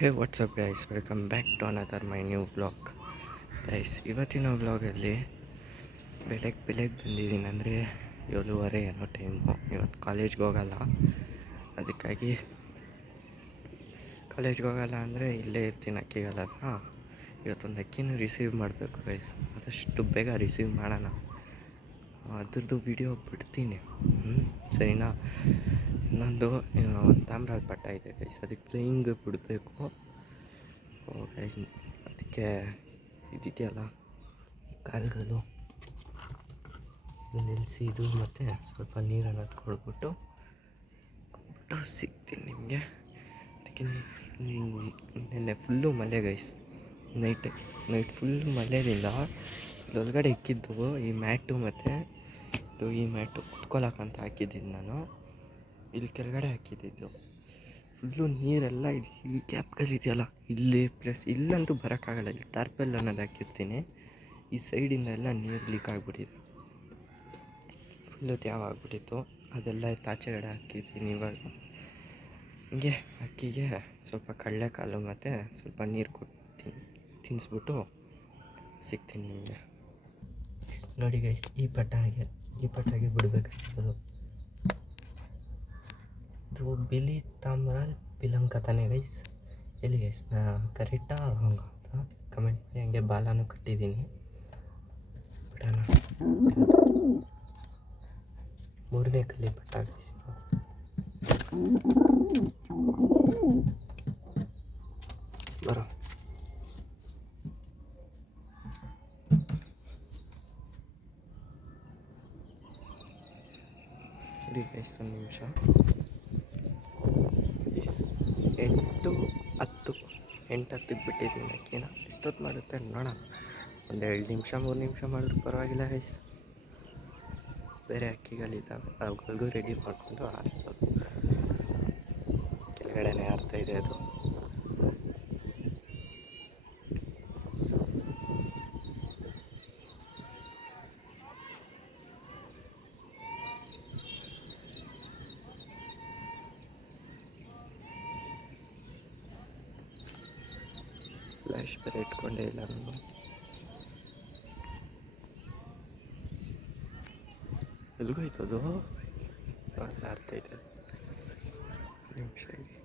Hey what's up guys, welcome back to another my new blog. Guys, ಇವತ್ತಿನ ಬ್ಲಾಗಲ್ಲಿ ಬೆಳಗ್ಗೆ ಬಂದಿದ್ದೀನಿ. ಅಂದರೆ 7:30 ಅನ್ನೋ ಟೈಮು. ಇವತ್ತು ಕಾಲೇಜ್ಗೆ ಹೋಗಲ್ಲ, ಅದಕ್ಕಾಗಿ ಕಾಲೇಜ್ಗೆ ಹೋಗಲ್ಲ ಅಂದರೆ ಇಲ್ಲೇ ಇರ್ತೀನಿ ಅಕ್ಕಿಗಲ್ಲ. ಇವತ್ತೊಂದು ಅಕ್ಕಿನೂ ರಿಸೀವ್ ಮಾಡಬೇಕು ಗೈಸ್. ಆದಷ್ಟು ಬೇಗ ರಿಸೀವ್ ಮಾಡೋಣ. ಅದ್ರದ್ದು ವಿಡಿಯೋ ಬಿಡ್ತೀನಿ, ಸರಿನಾ? ಇನ್ನೊಂದು ತಾಮ್ರಾಲ್ ಪಟ್ಟ ಇದೆ ಗೈಸ್, ಅದಕ್ಕೆ ಫ್ಲೈಯಿಂಗ್ ಬಿಡಬೇಕು ಗೈಸ್. ಅದಕ್ಕೆ ಇದಿದೆಯಲ್ಲ ಈ ಕಾಲುಗಳು ನಿಲ್ಲಿಸಿ ಇದು ಮತ್ತು ಸ್ವಲ್ಪ ನೀರನ್ನು ಕೊಡ್ಬಿಟ್ಟು ಸಿಗ್ತೀನಿ ನಿಮಗೆ. ಅದಕ್ಕೆ ನಿನ್ನೆ ಫುಲ್ಲು ಮಳೆ ಗೈಸ್. ನೈಟ್ ಫುಲ್ಲು ಮಳೆಯಿಂದ ಇಲ್ಲೊಳಗಡೆ ಇಕ್ಕಿದ್ದು ಈ ಮ್ಯಾಟು ಮತ್ತು ಈ ಮ್ಯಾಟು ಕುತ್ಕೊಳ್ಳೋಕ್ಕಂತ ಹಾಕಿದ್ದೀನಿ ನಾನು. ಇಲ್ಲಿ ಕೆಳಗಡೆ ಹಾಕಿದ್ದಿದ್ದು ಫುಲ್ಲು ನೀರೆಲ್ಲ ಈ ಗ್ಯಾಪ್ಗಳಿದೆಯಲ್ಲ ಇಲ್ಲಿ, ಪ್ಲಸ್ ಇಲ್ಲಂತೂ ಬರೋಕ್ಕಾಗಲ್ಲ. ಇಲ್ಲಿ ತಾರ್ಪೆಲ್ ಅನ್ನೋದು ಹಾಕಿರ್ತೀನಿ. ಈ ಸೈಡಿಂದ ಎಲ್ಲ ನೀರು ಲೀಕ್ ಆಗಿಬಿಟ್ಟಿದೆ, ಫುಲ್ಲು ತ್ಯಾವ ಆಗಿಬಿಟ್ಟಿತ್ತು. ಅದೆಲ್ಲ ಆಚೆಗಡೆ ಹಾಕಿದ್ದೀನಿ. ಇವಾಗ ಹಿಂಗೆ ಅಕ್ಕಿಗೆ ಸ್ವಲ್ಪ ಕಡಲೆಕಾಳು ಮತ್ತು ಸ್ವಲ್ಪ ನೀರು ಕೊಟ್ಟು ತಿನ್ನಿಸ್ಬಿಟ್ಟು ಸಿಗ್ತೀನಿ ನಿಮಗೆ. ನೋಡಿ ಗೈಸ್, ಈ ಪಟ್ಟಾಗೆ ಬಿಡಬೇಕಾಗಿರೋದು. ಇದು ಬಿಳಿ ತಾಮ್ರಾಲ್ ಪಿಲಂಕ ತಾನೆ ಗೈಸ್? ಎಲ್ಲಿ ಗೈಸ್, ಕರೆಕ್ಟಾ ರಾಂಗ ಅಂತ ಕಮೆಂಟ್ ಮಾಡಿ. ಹಂಗೆ ಬಾಲನೂ ಕಟ್ಟಿದ್ದೀನಿ, ಬಿಡೋಣ. ಮೂರನೇ ಕಲ್ಲಿ ಪಟ್ಟ ಗೈಸ್. ಬರೋ ಸರಿ ಗೈಸ್, ಒಂದು ನಿಮಿಷ. 8:10 ಬಿಟ್ಟಿದ್ದೀನಿ ಅಕ್ಕಿನ. ಎಷ್ಟೊತ್ತು ಮಾಡುತ್ತೆ ನೋಡೋಣ. ಒಂದು 2 ನಿಮಿಷ 3 ನಿಮಿಷ ಮಾಡಿದ್ರು ಪರವಾಗಿಲ್ಲ ಗೈಸ್. ಬೇರೆ ಅಕ್ಕಿಗಳಿದ್ದಾವೆ, ಅವುಗಳಿಗೂ ರೆಡಿ ಮಾಡಿಕೊಂಡು ಆರಿಸೋದು. ಕೆಳಗಡೆನೇ ಆರ್ತಾ ಇದೆ ಅದು. ಫ್ಲ್ಯಾಶ್ ಬೇರೆ ಇಟ್ಕೊಂಡೇ ಇಲ್ಲ ನಾನು. ಎಲ್ಲಿಗೋಯ್ತದು? ಅಲ್ಲ ಆರ್ತೈತೆ, ನಿಮಿಷ ಇದೆ.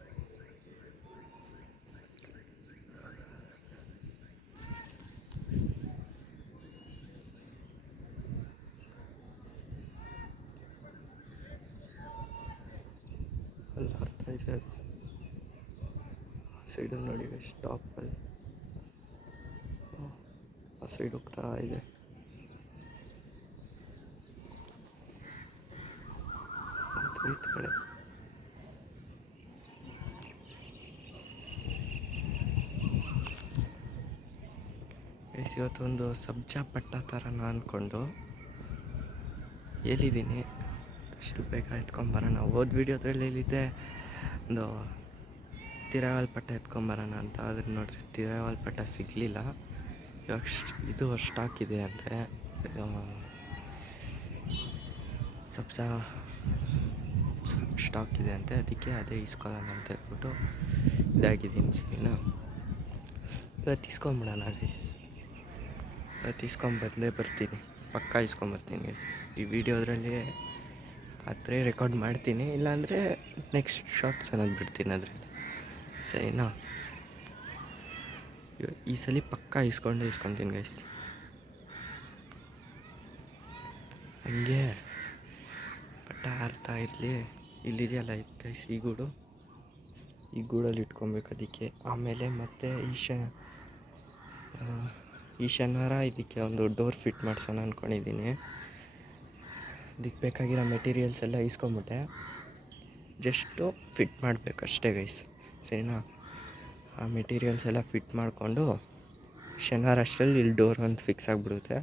ಅಲ್ಲಿ ಆರ್ತೈತೆ ಅದು. ಸೈಡು ನೋಡಿ ಸ್ಟಾಪಲ್ಲಿ ಆ ಸೈಡ್ ಹೋಗ್ತಾ ಇದೆ. ಈ ಕಡೆ ಇವತ್ತೊಂದು ಸಬ್ಜಾ ಪಟ್ಟ ಥರನ ಅಂದ್ಕೊಂಡು ಹೇಳಿದ್ದೀನಿ. ಅಷ್ಟು ಬೇಗ ಎತ್ಕೊಂಬರೋಣ. ಹೋದ ವೀಡಿಯೋದ್ರಲ್ಲಿ ಹೇಳಿದ್ದೆ ಒಂದು ತಿರಾವಲ್ ಪಟ್ಟ ಎತ್ಕೊಂಬರೋಣ ಅಂತ. ಆದರೆ ನೋಡ್ರಿ, ತಿರಾವಲ್ ಪಟ್ಟ ಸಿಗಲಿಲ್ಲ. ಇವಾಗ ಇದು ಸ್ಟಾಕ್ ಇದೆ ಅಂತೆ, ಸಬ್ಜಾ ಸ್ಟಾಕ್ ಇದೆ ಅಂತೆ. ಅದಕ್ಕೆ ಅದೇ ಇಸ್ಕೊಳ್ಳೋಣ ಅಂತ ಹೇಳ್ಬಿಟ್ಟು ಇದಾಗಿದ್ದೀನಿ. ಸರಿನಾ, ಇವತ್ತು ಇಸ್ಕೊಂಬಿಡೋಣ ಗೈಸ್. ಇವತ್ತು ಇಸ್ಕೊಂಬಂದೇ ಬರ್ತೀನಿ, ಪಕ್ಕಾ ಇಸ್ಕೊಂಬರ್ತೀನಿ ಗೈಸ್. ಈ ವಿಡಿಯೋದ್ರಲ್ಲಿ ಆದರೆ ರೆಕಾರ್ಡ್ ಮಾಡ್ತೀನಿ, ಇಲ್ಲಾಂದರೆ ನೆಕ್ಸ್ಟ್ ಶಾರ್ಟ್ಸ್ ಅನ್ನೋದು ಬಿಡ್ತೀನಿ ಅದರಲ್ಲಿ, ಸರಿನಾ? ಈ ಸಲ ಪಕ್ಕಾ ಇಸ್ಕೊಂತೀನಿ ಗೈಸ್. ಹಂಗೆ ಪಟ್ಟ ಆರ್ತಾ ಇರಲಿ. ಇಲ್ಲಿದೆಯಲ್ಲ ಗೈಸ್ ಈ ಗೂಡಲ್ಲಿ ಇಟ್ಕೊಬೇಕು ಅದಕ್ಕೆ. ಆಮೇಲೆ ಮತ್ತೆ ಈ ಶನಿವಾರ ಇದಕ್ಕೆ ಒಂದು ಡೋರ್ ಫಿಟ್ ಮಾಡಿಸೋಣ ಅಂದ್ಕೊಂಡಿದ್ದೀನಿ. ಇದಕ್ಕೆ ಬೇಕಾಗಿರೋ ಮೆಟೀರಿಯಲ್ಸ್ ಎಲ್ಲ ಇಸ್ಕೊಂಬಿಟ್ಟೆ, ಜಸ್ಟು ಫಿಟ್ ಮಾಡಬೇಕಷ್ಟೇ ಗೈಸ್, ಸರಿನಾ? ಆ ಮೆಟೀರಿಯಲ್ಸ್ ಎಲ್ಲ ಫಿಟ್ ಮಾಡಿಕೊಂಡು ಶನಿವಾರ ಅಷ್ಟರಲ್ಲಿ ಇಲ್ಲಿ ಡೋರ್ ಒಂದು ಫಿಕ್ಸ್ ಆಗಿಬಿಡುತ್ತೆ.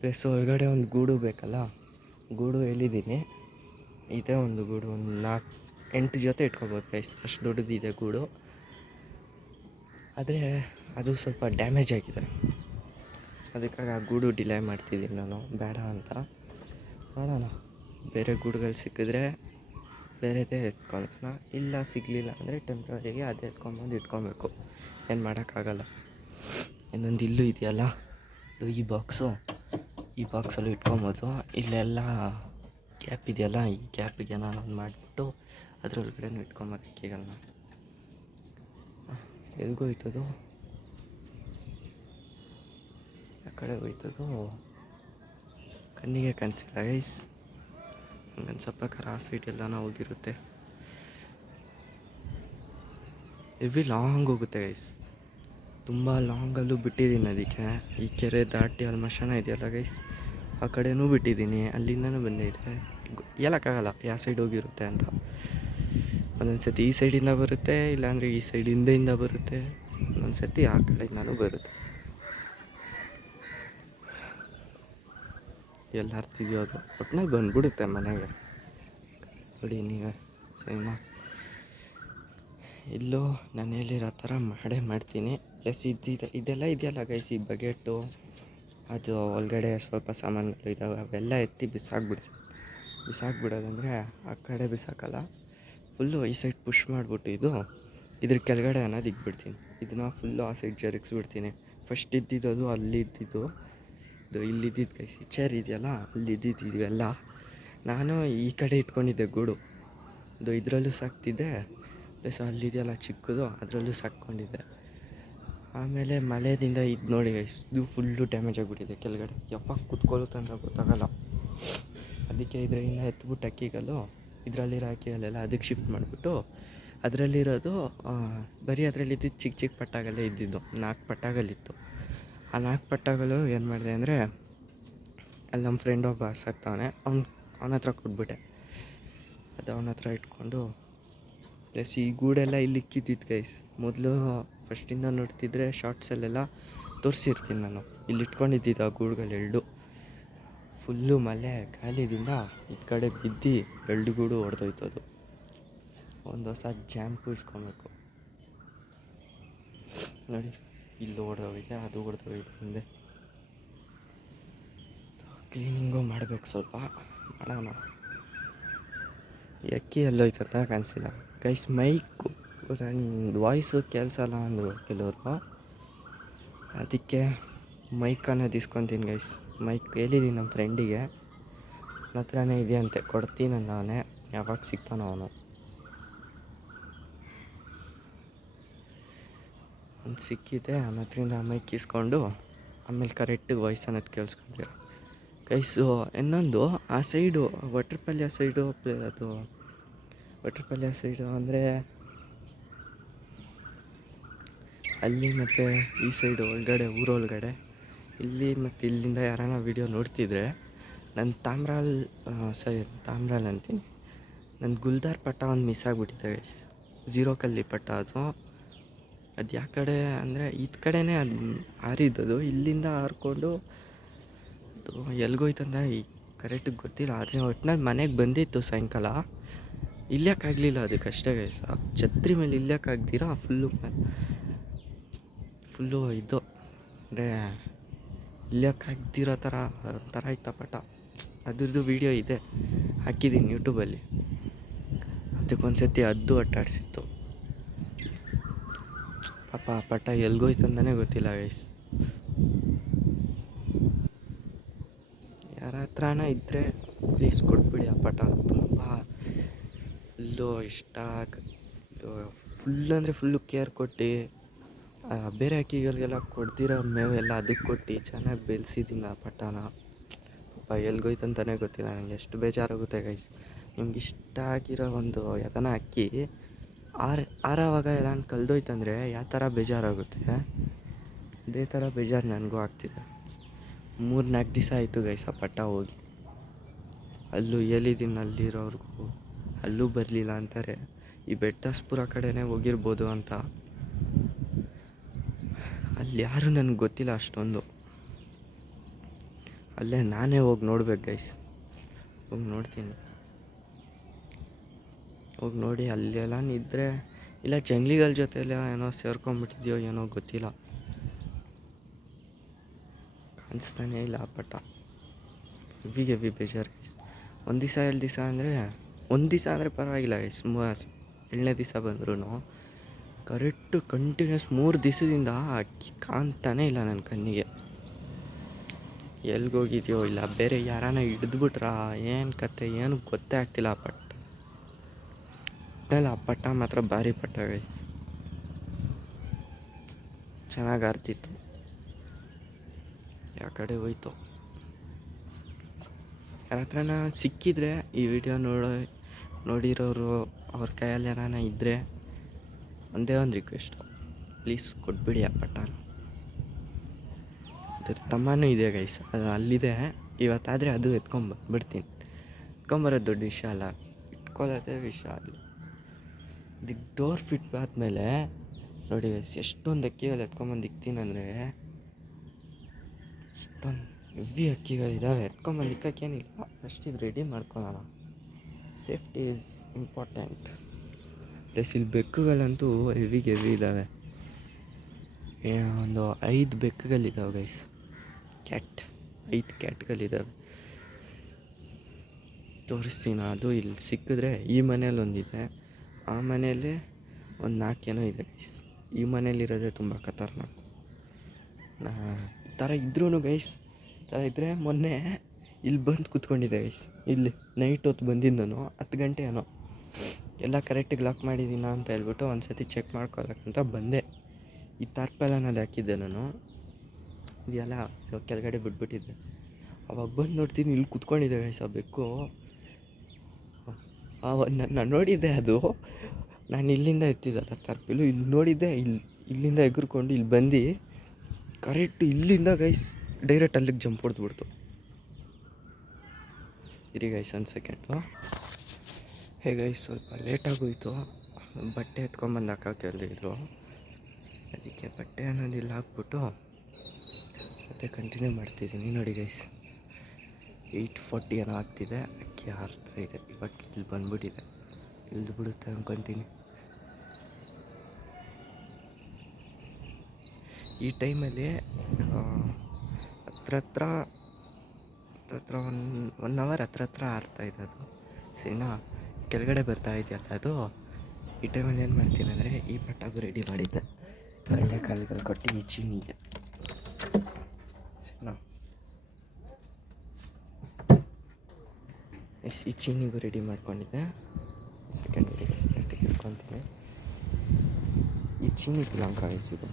ಪ್ಲಸ್ ಒಳಗಡೆ ಒಂದು ಗೂಡು ಬೇಕಲ್ಲ, ಗೂಡು ಹೇಳಿದ್ದೀನಿ. ಇದೇ ಒಂದು ಗೂಡು ಒಂದು 8 ಜೊತೆ ಇಟ್ಕೊಬೋದು ಗೈಸ್, ಅಷ್ಟು ದೊಡ್ಡದಿದೆ ಗೂಡು. ಆದರೆ ಅದು ಸ್ವಲ್ಪ ಡ್ಯಾಮೇಜ್ ಆಗಿದೆ, ಅದಕ್ಕಾಗಿ ಆ ಗೂಡು ಡಿಲೇ ಮಾಡ್ತಿದ್ದೀನಿ ನಾನು, ಬೇಡ ಅಂತ. ನೋಡೋಣ, ಬೇರೆ ಗೂಡುಗಳು ಸಿಕ್ಕಿದ್ರೆ ಬೇರೆದೇ ಎತ್ಕೊಳ್ಳೋಣ, ಇಲ್ಲ ಸಿಗಲಿಲ್ಲ ಅಂದರೆ ಟೆಂಪ್ರರಿಗೆ ಅದೇ ಎತ್ಕೊಂಬಂದು ಇಟ್ಕೊಬೇಕು, ಏನು ಮಾಡೋಕ್ಕಾಗಲ್ಲ. ಇನ್ನೊಂದು ಇಲ್ಲೂ ಇದೆಯಲ್ಲ, ಈ ಬಾಕ್ಸಲ್ಲೂ ಇಟ್ಕೊಬೋದು. ಇಲ್ಲೆಲ್ಲ ಗ್ಯಾಪ್ ಇದೆಯಲ್ಲ, ಈ ಗ್ಯಾಪಿಗೆ ನಾನು ಒಂದು ಮಾಡಿಬಿಟ್ಟು ಅದರೊಳಗಡೆ ಇಟ್ಕೊಂಬೋದಕ್ಕೀಗಲ್ಲ. ಎಲ್ಗೂ ಹೋಯ್ತದು, ಆ ಕಡೆ ಹೋಯ್ತದು, ಕಣ್ಣಿಗೆ ಕಾಣಿಸಿಲ್ಲ ಗೈಸ್. ನನಗನ್ಸೋ ಪ್ರಕಾರ ಆ ಸೈಡ್ ಎಲ್ಲನೂ ಹೋಗಿರುತ್ತೆ. ಹೆವಿ ಲಾಂಗ್ ಹೋಗುತ್ತೆ ಗೈಸ್, ತುಂಬ ಲಾಂಗಲ್ಲೂ ಬಿಟ್ಟಿದ್ದೀನಿ. ಅದಕ್ಕೆ ಈ ಕೆರೆ ದಾಟಿ ಅಲ್ಲಿ ಮಶಾನ ಇದೆಯಲ್ಲ ಗೈಸ್, ಆ ಕಡೆನೂ ಬಿಟ್ಟಿದ್ದೀನಿ, ಅಲ್ಲಿಂದನೂ ಬಂದಿದೆ. ಹೇಳೋಕ್ಕಾಗಲ್ಲ ಯಾವ ಸೈಡ್ ಹೋಗಿರುತ್ತೆ ಅಂತ. ಒಂದೊಂದು ಸತಿ ಈ ಸೈಡಿಂದ ಬರುತ್ತೆ, ಇಲ್ಲಾಂದರೆ ಈ ಸೈಡ್ ಹಿಂದೆಯಿಂದ ಬರುತ್ತೆ, ಒಂದೊಂದು ಸತಿ ಆ ಕಡೆಯಿಂದನೂ ಬರುತ್ತೆ. ಎಲ್ಲ ಅರ್ತಿದೆಯೋ ಅದು, ಒಟ್ಟಿನಲ್ಲಿ ಬಂದುಬಿಡುತ್ತೆ ಮನೆಗೆ. ನೋಡಿ ನೀವೇ ಸರಿನಾ. ಇಲ್ಲೂ ನಾನು ಹೇಳಿರೋ ಥರ ಮಾಡ್ತೀನಿ. ಪ್ಲಸ್ ಇದೆಲ್ಲ ಇದೆಯಲ್ಲ ಗೈಸ್, ಈ ಬಕೆಟು, ಅದು ಒಳಗಡೆ ಸ್ವಲ್ಪ ಸಾಮಾನುಗಳು ಇದ್ದಾವೆ, ಅವೆಲ್ಲ ಎತ್ತಿ ಬಿಸಾಕ್ಬಿಡೋದಂದರೆ ಆ ಕಡೆ ಬಿಸಾಕಲ್ಲ, ಫುಲ್ಲು ಈ ಸೈಡ್ ಪುಷ್ ಮಾಡಿಬಿಟ್ಟು ಇದ್ರ ಕೆಳಗಡೆ ಅನ್ನೋದು ಇಕ್ಬಿಡ್ತೀನಿ. ಇದನ್ನು ಫುಲ್ಲು ಆ ಸೈಡ್ ಜರುಗಿಸ್ಬಿಡ್ತೀನಿ. ಫಸ್ಟ್ ಇದ್ದಿದ್ದು ಅಲ್ಲಿದ್ದಿದ್ದು ಇಲ್ಲಿದ್ದಿದ್ದು ಗೈಸ್, ಈ ಚೇರ್ ಇದೆಯಲ್ಲ ಅಲ್ಲಿದ್ದಿದ್ದು ಇವೆಲ್ಲ ನಾನು ಈ ಕಡೆ ಇಟ್ಕೊಂಡಿದ್ದೆ ಗೂಡು. ಇದರಲ್ಲೂ ಸಾಕ್ತಿದ್ದೆ, ಪ್ಲಸ್ ಅಲ್ಲಿದೆಯಲ್ಲ ಚಿಕ್ಕದು, ಅದರಲ್ಲೂ ಸಾಕ್ಕೊಂಡಿದ್ದೆ. ಆಮೇಲೆ ಮಳೆದಿಂದ ಇದು ನೋಡಿ ಗೈಸ್, ಇದು ಫುಲ್ಲು ಡ್ಯಾಮೇಜ್ ಆಗಿಬಿಟ್ಟಿದೆ ಕೆಳಗಡೆ. ಯಾವಾಗ ಕುತ್ಕೊಳ್ಳುತ್ತೆ ಅಂತ ಗೊತ್ತಾಗಲ್ಲ. ಅದಕ್ಕೆ ಇದರಿಂದ ಎತ್ಬಿಟ್ಟು ಅಕ್ಕಿಗಲ್ಲು ಇದರಲ್ಲಿರೋ ಅಕ್ಕಿಗಲ್ಲೆಲ್ಲ ಅದಕ್ಕೆ ಶಿಫ್ಟ್ ಮಾಡಿಬಿಟ್ಟು, ಅದರಲ್ಲಿರೋದು ಬರೀ ಅದರಲ್ಲಿದ್ದಿದ್ದು ಚಿಕ್ಕ ಪಟ್ಟಾಗಲ್ಲೇ ಇದ್ದಿದ್ದು 4 ಪಟ್ಟಾಗಲ್ಲಿತ್ತು. ಆ 4 ಪಟ್ಟಾಗಲು ಏನು ಮಾಡಿದೆ ಅಂದರೆ, ಅಲ್ಲಿ ನಮ್ಮ ಫ್ರೆಂಡ್ ಒಬ್ಬ ಸಾಕ್ತಾವನೆ, ಅವನ ಹತ್ರ ಕೊಟ್ಬಿಟ್ಟೆ. ಅದು ಅವನ ಹತ್ರ ಇಟ್ಕೊಂಡು, ಪ್ಲಸ್ ಈ ಗೂಡೆಲ್ಲ ಇಲ್ಲಿ ಇಕ್ಕಿದ್ದಿದ್ದು ಗೈಸ್. ಮೊದಲು ಫಸ್ಟಿಂದ ನೋಡ್ತಿದ್ರೆ ಶಾರ್ಟ್ಸಲ್ಲೆಲ್ಲ ತೋರಿಸಿರ್ತೀನಿ ನಾನು. ಇಲ್ಲಿ ಇಟ್ಕೊಂಡಿದ್ದಿದ್ದು ಆ ಗೂಡುಗಳೆರಡು ಫುಲ್ಲು ಮಳೆ ಗಾಳಿದಿಂದ ಈ ಕಡೆ ಬಿದ್ದು 2 ಗೂಡು ಹೊಡೆದೋಯ್ತದು. ಒಂದು ಹೊಸ ಜಾಂಪು ಇಸ್ಕೊಬೇಕು ನೋಡಿ, ಇಲ್ಲಿ ಹೊಡೆದೋಗಿದೆ, ಅದು ಹೊಡೆದೋಗಿದೆ. ಹಿಂದೆ ಕ್ಲೀನಿಂಗು ಮಾಡಬೇಕು, ಸ್ವಲ್ಪ ಮಾಡೋಣ. ಅಕ್ಕಿ ಎಲ್ಲೋಯ್ತಂತ ಕಾಣಿಸಿಲ್ಲ ಗೈಸ್. ಮೈಕು ನನ್ನ ವಾಯ್ಸು ಕೇಳಿಸಲ್ಲ ಅಂದರು ಕೆಲವರು, ಅದಕ್ಕೆ ಮೈಕ್ ಅನ್ನೋದು ಇಸ್ಕೊತೀನಿ ಗೈಸ್. ಮೈಕ್ ಹೇಳಿದ್ದೀನಿ ನಮ್ಮ ಫ್ರೆಂಡಿಗೆ, ನನ್ನ ಹತ್ರನೇ ಇದೆಯಂತೆ, ಕೊಡ್ತೀನಿ ನಾನೇ, ಯಾವಾಗ ಸಿಗ್ತಾನೋ ಅವನು. ಒಂದು ಸಿಕ್ಕಿದೆ, ಅವನ ಹತ್ರಿಂದ ಮೈಕ್ ಇಸ್ಕೊಂಡು ಆಮೇಲೆ ಕರೆಕ್ಟಿಗೆ ವಾಯ್ಸ್ ಅನ್ನೋದು ಕೇಳಿಸ್ಕೊಂತೀರ ಗೈಸು. ಇನ್ನೊಂದು ಆ ಸೈಡು ವಟ್ರಪಲ್ಯ ಸೈಡು, ಅದು ವಟ್ರಪಲ್ಯ ಸೈಡು ಅಂದರೆ ಅಲ್ಲಿ ಮತ್ತು ಈ ಸೈಡು ಒಳಗಡೆ ಊರೊಳಗಡೆ ಇಲ್ಲಿ ಮತ್ತು ಇಲ್ಲಿಂದ ಯಾರಾನ ವೀಡಿಯೋ ನೋಡ್ತಿದ್ರೆ, ನನ್ನ ತಾಮ್ರಾಲ್ ಅಂತೀನಿ, ನನ್ನ ಗುಲ್ದಾರ್ ಪಟ್ಟ ಒಂದು ಮಿಸ್ ಆಗಿಬಿಟ್ಟಿದೆ ಗೈಸ್. 0 ಕಲ್ಲಿ ಪಟ್ಟ ಅದು ಯಾವ ಕಡೆ ಅಂದರೆ ಇದು ಕಡೆನೇ ಅದು ಹಾರಿದ್ದದು, ಇಲ್ಲಿಂದ ಹಾರ್ಕೊಂಡು ಅದು ಎಲ್ಗೋಯ್ತಂದ್ರೆ ಈ ಕರೆಕ್ಟಿಗೆ ಗೊತ್ತಿಲ್ಲ. ಆದರೆ ಒಟ್ಟಿನಲ್ಲಿ ಮನೆಗೆ ಬಂದಿತ್ತು ಸಾಯಂಕಾಲ. ಇಲ್ಲಕ್ಕಾಗಲಿಲ್ಲ ಅದಕ್ಕಷ್ಟೇ ಗೈಸ್, ಛತ್ರಿ ಮೇಲೆ ಇಲ್ಲಕ್ಕಾಗ್ದಿರ ಫುಲ್ಲು ಇದು ಅಂದರೆ ಇಲ್ಲಕ್ಕಾಗ್ದಿರೋ ಥರ ಇತ್ತ ಪಟ. ಅದ್ರದ್ದು ವೀಡಿಯೋ ಇದೆ, ಹಾಕಿದ್ದೀನಿ ಯೂಟ್ಯೂಬಲ್ಲಿ. ಅದಕ್ಕೊಂದ್ಸತಿ ಅದು ಅಟ್ಟಾಡಿಸಿತ್ತು ಪಾಪ. ಆ ಪಟ ಎಲ್ಗೋಯ್ತಂದನೇ ಗೊತ್ತಿಲ್ಲ ಗೈಸ್. ಯಾರ ಹತ್ರನ ಇದ್ದರೆ ಪ್ಲೀಸ್ ಕೊಟ್ಬಿಡಿ ಆ ಪಟ. ತುಂಬ ಫುಲ್ಲು ಇಷ್ಟ, ಅಂದರೆ ಫುಲ್ಲು ಕೇರ್ ಕೊಟ್ಟು, ಬೇರೆ ಅಕ್ಕಿಗಳಿಗೆಲ್ಲ ಕೊಡ್ತಿರೋ ಮೇವೆಲ್ಲ ಅದಕ್ಕೆ ಕೊಟ್ಟು ಚೆನ್ನಾಗಿ ಬೆಳೆಸಿದ್ದೀನಿ ಆ ಪಟ್ಟನ. ಪಾಪ ಎಲ್ಗೋಯ್ತಂತಲೇ ಗೊತ್ತಿಲ್ಲ ನನಗೆ. ಎಷ್ಟು ಬೇಜಾರಾಗುತ್ತೆ ಗೈಸ್. ನಿಮ್ಗೆ ಇಷ್ಟ ಆಗಿರೋ ಒಂದು ಯಾತನ ಅಕ್ಕಿ ಆರವಾಗ ಎಲ್ಲ ಕಳೆದೋಯ್ತಂದರೆ ಯಾವ ಥರ ಬೇಜಾರಾಗುತ್ತೆ, ಅದೇ ಥರ ಬೇಜಾರು ನನಗೂ ಆಗ್ತಿದೆ. 3-4 ದಿವಸ ಆಯಿತು ಗೈಸ್ ಆ ಪಟ್ಟ ಹೋಗಿ. ಅಲ್ಲೂ ಹೇಳಿದ್ದೀನಿ, ಅಲ್ಲಿರೋರ್ಗೂ ಅಲ್ಲೂ ಬರಲಿಲ್ಲ ಅಂತಾರೆ. ಈ ಬೆಟ್ಟಾಸ್ಪುರ ಕಡೆನೇ ಹೋಗಿರ್ಬೋದು ಅಂತ. ಅಲ್ಲಿ ಯಾರೂ ನನಗೆ ಗೊತ್ತಿಲ್ಲ ಅಷ್ಟೊಂದು. ಅಲ್ಲೇ ನಾನೇ ಹೋಗಿ ನೋಡ್ಬೇಕು ಗೈಸ್. ಹೋಗಿ ನೋಡ್ತೀನಿ, ಹೋಗಿ ನೋಡಿ ಅಲ್ಲೆಲ್ಲ ಇದ್ದರೆ, ಇಲ್ಲ ಜಂಗ್ಲಿಗಳ ಜೊತೆಲ್ಲ ಏನೋ ಸೇರ್ಕೊಂಡ್ಬಿಟ್ಟಿದ್ಯೋ ಏನೋ ಗೊತ್ತಿಲ್ಲ, ಕಾಣಿಸ್ತಾನೇ ಇಲ್ಲ ಆ ಪಟ್ಟ. ಹೆವಿ ಬೇಜಾರು ಗೈಸ್. 1 ದಿವಸ 2 ದಿವಸ ಅಂದರೆ ಒಂದು ದಿವಸ ಅಂದರೆ ಪರವಾಗಿಲ್ಲ ಗೈಸ್, 7ನೇ ದಿವಸ ಬಂದ್ರೂ ಕರೆಕ್ಟು ಕಂಟಿನ್ಯೂಸ್ 3 ದಿವಸದಿಂದ ಅಕ್ಕಿ ಕಾಣ್ತಾನೇ ಇಲ್ಲ ನನ್ನ ಕಣ್ಣಿಗೆ. ಎಲ್ಗೋಗಿದೆಯೋ ಇಲ್ಲ ಬೇರೆ ಯಾರಾನ ಹಿಡಿದ್ಬಿಟ್ರಾ ಏನು ಕತೆ ಏನು ಗೊತ್ತೇ ಆಗ್ತಿಲ್ಲ. ಆ ಪಟ್ಟ ಮಾತ್ರ ಭಾರಿ ಪಟ್ಟ ಗೈಸ್, ಚೆನ್ನಾಗಿ ಆರ್ತಿತ್ತು. ಯಾವ ಕಡೆ ಹೋಯ್ತು? ಯಾರ ಹತ್ರನ ಸಿಕ್ಕಿದ್ರೆ ಈ ವಿಡಿಯೋ ನೋಡಿರೋರು ಅವ್ರ ಕೈಯಲ್ಲಿ ಯಾರಾನ ಇದ್ದರೆ ಒಂದೇ ಒಂದು ರಿಕ್ವೆಸ್ಟು, ಪ್ಲೀಸ್ ಕೊಟ್ಬಿಡಿ ಆ ಪಟ್ಟಾನ. ಅದ್ರ ತಮ್ಮನೂ ಇದೆ ಗೈಸ್, ಅದು ಅಲ್ಲಿದೆ. ಇವತ್ತಾದರೆ ಅದು ಎತ್ಕೊಂಬರ್ತೀನಿ. ಎತ್ಕೊಂಬರೋದು ದೊಡ್ಡ ವಿಷಯ ಅಲ್ಲ, ಇಟ್ಕೊಳ್ಳೋದೇ ವಿಷಯ ಅಲ್ಲಿ. ಇದಕ್ಕೆ ಡೋರ್ ಫಿಟ್ ಆದಮೇಲೆ ನೋಡಿ ಗೈಸ್, ಎಷ್ಟೊಂದು ಅಕ್ಕಿಗಳು ಎತ್ಕೊಂಬಂದು ಇಕ್ತೀನಿ ಅಂದರೆ ಅಷ್ಟೊಂದು ಹೆವಿ ಅಕ್ಕಿಗಳಿದ್ದಾವೆ. ಎತ್ಕೊಂಬಂದು ಇಕ್ಕಕ್ಕೇನಿಲ್ಲ, ಫಸ್ಟ್ ಇದು ರೆಡಿ ಮಾಡ್ಕೊಳ್ಳೋಣ. Safety is important. ಪ್ಲಸ್ ಇಲ್ಲಿ ಬೆಕ್ಕುಗಳಂತೂ ಹೆವಿ ಇದ್ದಾವೆ. ಒಂದು 5 ಬೆಕ್ಕುಗಳಿದ್ದಾವೆ ಗೈಸ್, 5 ಕ್ಯಾಟ್ಗಳಿದ್ದಾವೆ. ತೋರಿಸ್ತೀನಿ, ಅದು ಇಲ್ಲಿ ಸಿಕ್ಕಿದ್ರೆ ಈ ಮನೇಲಿ ಒಂದಿದೆ, ಆ ಮನೆಯಲ್ಲಿ ಒಂದು 4 ಏನೋ ಇದೆ ಗೈಸ್. ಈ ಮನೇಲಿರೋದೇ ತುಂಬ ಖತರ್ನಾಕು. ಈ ಥರ ಇದ್ರೂ ಗೈಸ್, ಈ ಥರ ಇದ್ದರೆ ಮೊನ್ನೆ ಇಲ್ಲಿ ಬಂದು ಕೂತ್ಕೊಂಡಿದ್ದೆ ಗೈಸ್. ಇಲ್ಲಿ ನೈಟ್ ಹೊತ್ತು ಬಂದಿದ್ದನು, 10 ಗಂಟೆ ಏನೋ. ಎಲ್ಲ ಕರೆಕ್ಟಿಗೆ ಲಾಕ್ ಮಾಡಿದ್ದೀನ ಅಂತ ಹೇಳ್ಬಿಟ್ಟು ಒಂದು ಸತಿ ಚೆಕ್ ಮಾಡ್ಕೊಳಕ್ಕಂತ ಬಂದೆ. ಈ ತಾರ್ಪೆಲನಲ್ಲಿ ಹಾಕಿದ್ದೆ ನಾನು, ಇದೆಲ್ಲ ಕೆಳಗಡೆ ಬಿಟ್ಬಿಟ್ಟಿದ್ದೆ. ಅವಾಗ ಬಂದು ನೋಡ್ತೀನಿ ಇಲ್ಲಿ ಕೂತ್ಕೊಂಡಿದ್ದೆ ಗೈಸ್ ಆ ಬೆಕ್ಕು. ನಾನು ನೋಡಿದ್ದೆ, ಅದು ನಾನು ಇಲ್ಲಿಂದ ಎತ್ತಿದ್ದಲ್ಲ ತಾರ್ಪಿಲು, ಇಲ್ಲಿ ನೋಡಿದ್ದೆ. ಇಲ್ಲಿಂದ ಎಗರ್ಕೊಂಡು ಇಲ್ಲಿ ಬಂದು ಕರೆಕ್ಟು ಇಲ್ಲಿಂದ ಗೈಸ್ ಡೈರೆಕ್ಟ್ ಅಲ್ಲಿಗೆ ಜಂಪ್ ಹೊಡೆದ್ಬಿಡ್ತು. ಇರಿ ಗೈಸ್ ಒಂದು ಸೆಕೆಂಡು. ಗೈಸ್ ಸ್ವಲ್ಪ ಲೇಟಾಗೋಯ್ತು, ಬಟ್ಟೆ ಎತ್ಕೊಂಬಂದು ಹಾಕೋಕೆ ಹೇಳಿದ್ರು. ಅದಕ್ಕೆ ಬಟ್ಟೆ ಅನ್ನೋದಿಲ್ಲ ಹಾಕ್ಬಿಟ್ಟು ಮತ್ತೆ ಕಂಟಿನ್ಯೂ ಮಾಡ್ತಿದ್ದೀನಿ. ನೋಡಿ ಗೈಸ್, 8:40 ಏನೋ ಆಗ್ತಿದೆ, ಅಕ್ಕಿ ಆರ್ತಾಯಿದೆ. ಇವಾಗ ಇಲ್ಲಿ ಬಂದ್ಬಿಟ್ಟಿದೆ, ಇಳಿದು ಬಿಡುತ್ತೆ ಅಂದ್ಕೊತೀನಿ. ಈ ಟೈಮಲ್ಲಿ ಹತ್ರ 1 ಅವರ್ ಹತ್ರ ಆರ್ತಾಯಿದೆ ಅದು. ಸರಿನಾ, ಕೆಳಗಡೆ ಬರ್ತಾ ಇದೆಯಲ್ಲ ಅದು. ಈ ಟೈಮಲ್ಲಿ ಏನು ಮಾಡ್ತೀನಿ ಅಂದರೆ ಈ ಪಟ್ಟಾಗು ರೆಡಿ ಮಾಡಿದ್ದೆ, ಒಳ್ಳೆ ಕಾಲುಗಳು ಕೊಟ್ಟು ಈ ಚೀನಿಗೆ. ಸರಿನಾ, ಈ ಚೀನಿಗೂ ರೆಡಿ ಮಾಡ್ಕೊಂಡಿದ್ದೆ. ಸೆಕೆಂಡ್ ನೆಟ್ಟಿಗೆ ಇಟ್ಕೊತೀನಿ. ಈ ಚೀನಿ ಪಿಲಾಂಕ ಇದು,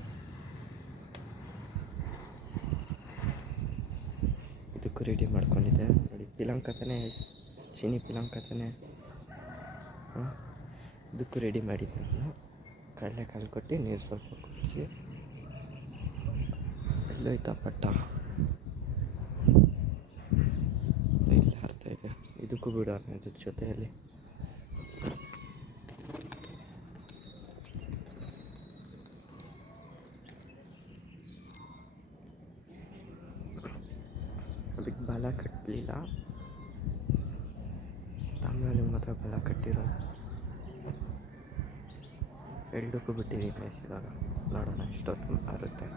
ಇದಕ್ಕೂ ರೆಡಿ ಮಾಡ್ಕೊಂಡಿದ್ದೆ. ನೋಡಿ ಪಿಲಾಂಕ ತಾನೇ, ಚೀನಿ ಪಿಲಾಂಕ ತಾನೇ. ಇದಕ್ಕೂ ರೆಡಿ ಮಾಡಿದ್ದೆ ನಾನು. ಕಡಲೆಕಾಳು ಕೊಟ್ಟು ನೀರು ಸ್ವಲ್ಪ ಕುದಿಸಿ. ಎಲ್ಲೋಯ್ತಾ ಪಟ್ಟ? ಇಲ್ಲಿ ಹಾರ್ತಾಯಿದೆ. ಇದಕ್ಕೂ ಬಿಡೋಣ ಇದ್ರ ಜೊತೆಯಲ್ಲಿ. ಅದಕ್ಕೆ ಬಾಲ ಕಟ್ಟಲಿಲ್ಲ, ತಮ್ಮಲ್ಲಿ ಮಾತ್ರ ಬಾಲ ಕಟ್ಟಿರೋದು. ಎರಡಕ್ಕೂ ಬಿಟ್ಟಿದ್ದೀನಿ ಗೈಸ್. ಇವಾಗ ನೋಡೋಣ ಎಷ್ಟೊತ್ತು ಆರುತ್ತೆ.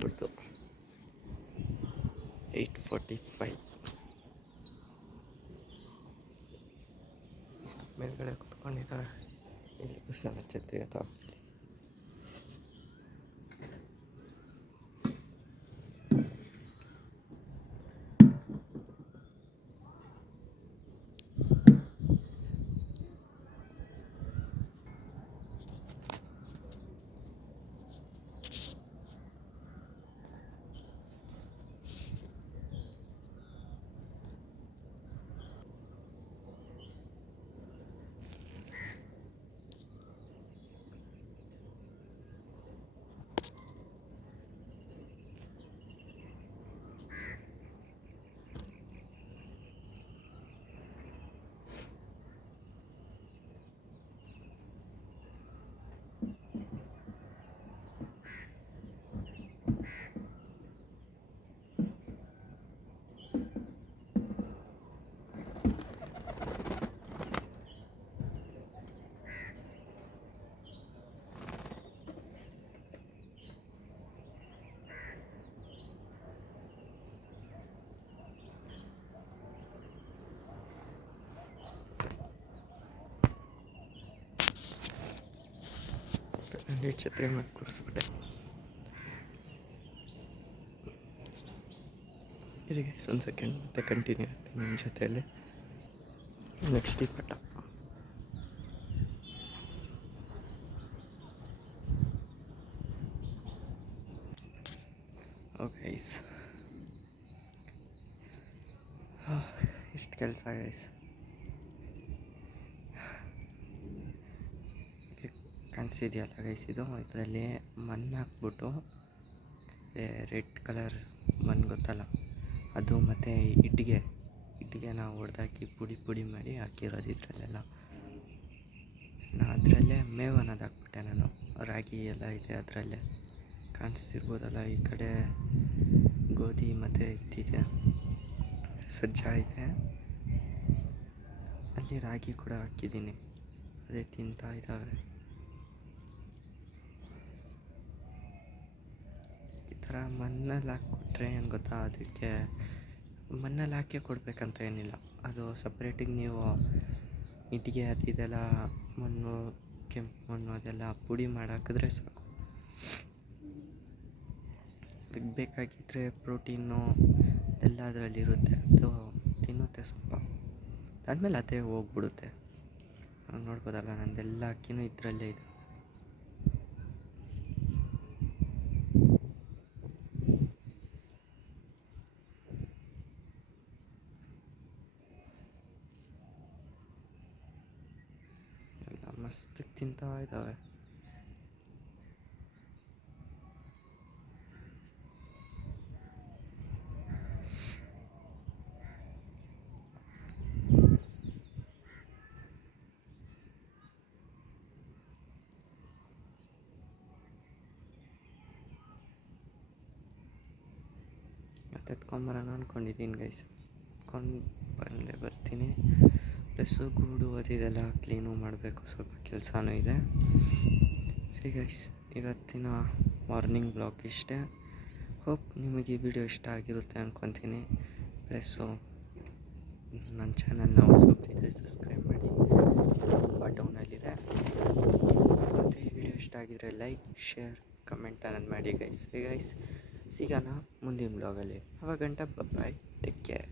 ಬಿಡ್ತು 8:45. ಮೇಲ್ಗಡೆ ಕುತ್ಕೊಂಡಿದ್ದಾರೆ, ಇಲ್ಲಿ ಸಲ ಛತ್ರಿ ಅಥವಾ ಈ ಛತ್ರಿ ಮಾಡಿ ಕೂರಿಸ್ಬಿಟ್ಟೆ. ಇರಿ ಗೈಸ್ ಒಂದು ಸೆಕೆಂಡ್, ಮತ್ತೆ ಕಂಟಿನ್ಯೂ ಆಗುತ್ತೆ ನಿಮ್ಮ ಜೊತೆಯಲ್ಲಿ. ನೆಕ್ಸ್ಟ್ ಈ ಪಟ. ಗೈಸ್ ಇಷ್ಟು ಕೆಲಸ ಗೈಸ್. ಕಾಣಿಸ್ತಿದೆಯಲ್ಲ ಗೈಸ್, ಇದರಲ್ಲಿ ಮಣ್ಣು ಹಾಕ್ಬಿಟ್ಟು ರೆಡ್ ಕಲರ್ ಮಣ್ಣು ಗೊತ್ತಲ್ಲ ಅದು, ಮತ್ತು ಇಟ್ಟಿಗೆನ ಹೊಡೆದಾಕಿ ಪುಡಿ ಮಾಡಿ ಹಾಕಿರೋದು ಇದರಲ್ಲೆಲ್ಲ. ಅದರಲ್ಲೇ ಮೇವು ಅನ್ನೋದು ಹಾಕ್ಬಿಟ್ಟೆ ನಾನು. ರಾಗಿ ಎಲ್ಲ ಇದೆ ಅದರಲ್ಲೇ, ಕಾಣಿಸ್ತಿರ್ಬೋದಲ್ಲ. ಈ ಕಡೆ ಗೋಧಿ ಮತ್ತು ಇದಿದೆ, ಸಜ್ಜ ಇದೆ. ಅಲ್ಲಿ ರಾಗಿ ಕೂಡ ಹಾಕಿದ್ದೀನಿ, ಅದೇ ತಿಂತಾ ಇದ್ದಾವೆ. ಈ ಥರ ಮಣ್ಣಲ್ಲಿ ಹಾಕ್ಕೊಟ್ರೆ ಏನು ಗೊತ್ತಾ, ಅದಕ್ಕೆ ಮಣ್ಣಲ್ಲಿ ಹಾಕಿ ಕೊಡಬೇಕಂತ ಏನಿಲ್ಲ. ಅದು ಸಪ್ರೇಟಿಗೆ ನೀವು ಇಟ್ಟಿಗೆ ಇದೆಲ್ಲ ಮಣ್ಣು, ಕೆಂಪು ಮಣ್ಣು ಅದೆಲ್ಲ ಪುಡಿ ಮಾಡಿ ಹಾಕಿದ್ರೆ ಸಾಕು. ಅದಕ್ಕೆ ಬೇಕಾಗಿದ್ದರೆ ಪ್ರೋಟೀನು ಎಲ್ಲ ಅದರಲ್ಲಿರುತ್ತೆ, ಅದು ತಿನ್ನುತ್ತೆ ಸ್ವಲ್ಪ. ಅದಾದಮೇಲೆ ಅದೇ ಹೋಗ್ಬಿಡುತ್ತೆ. ನೋಡ್ಬೋದಲ್ಲ, ನಂದೆಲ್ಲ ಅಕ್ಕಿನೂ ಇದರಲ್ಲೇ ಇದೆ. ಎಲ್ಲ ಮಸ್ತ್ ತಿಂತಾ ಇದ್ದಾವೆ. ಎತ್ಕೊಂಬರೋಣ ಅಂದ್ಕೊಂಡಿದ್ದೀನಿ ಗೈಸ್, ಬರ್ತೀನಿ. ಪ್ಲಸ್ಸು ಗೂಡು ಅದೆಲ್ಲ ಕ್ಲೀನು ಮಾಡಬೇಕು, ಸ್ವಲ್ಪ ಕೆಲಸನೂ ಇದೆ. ಗೈಸ್ ಇವತ್ತಿನ ಮಾರ್ನಿಂಗ್ ಬ್ಲಾಗ್ ಇಷ್ಟೇ. ಹೋಪ್ ನಿಮಗೆ ಈ ವಿಡಿಯೋ ಇಷ್ಟ ಆಗಿರುತ್ತೆ ಅಂದ್ಕೊತೀನಿ. ಪ್ಲಸ್ಸು ನನ್ನ ಚಾನಲ್ನ ಹೊಸಬ್ರಿದ್ರೆ ಸಬ್ಸ್ಕ್ರೈಬ್ ಮಾಡಿ, ಡೌನಲ್ಲಿದೆ. ಮತ್ತು ಈ ವಿಡಿಯೋ ಇಷ್ಟ ಆಗಿದ್ರೆ ಲೈಕ್, ಶೇರ್, ಕಮೆಂಟ್ ಅನ್ನೋದು ಮಾಡಿ ಗೈಸ್. ಸಿಗೋಣ ಮುಂದಿನ ಬ್ಲಾಗಲ್ಲಿ. ಅವಾಗಂಟ ಬಾಯ್, ಟೇಕ್ ಕೇರ್.